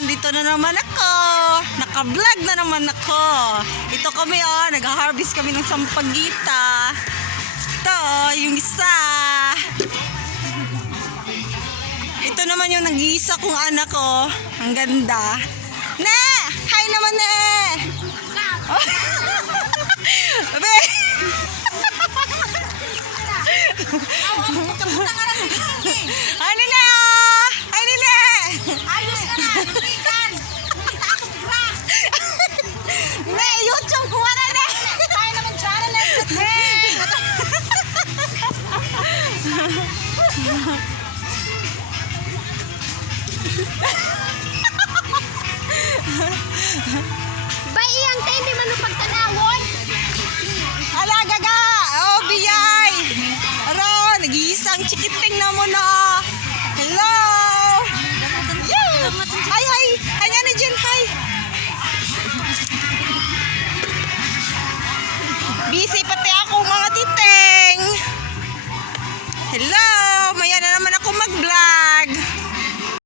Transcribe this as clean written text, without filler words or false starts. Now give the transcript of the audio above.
Dito na naman ako. Naka-vlog na naman ako. Ito kami nag-harvest kami ng sampagita. Ito yung isa. Ito naman yung nag-iisa kong anak ko. Ang ganda. Ne! Hi naman, ne! Abe! Ay, nile! Ay, nile! Ayos ka na, lumikan. Kumita ako bra. Ne, YouTube ko na, ne! Tayo naman channel na ito. Ba iyang tayo di manupag tanawon? Alaga ga! Oh, biyay! Aro, nag-iisang chikiting na mo na. Hello! Hi, hi! Hi nga na dyan, hi! Busy pati ako mga titeng! Hello!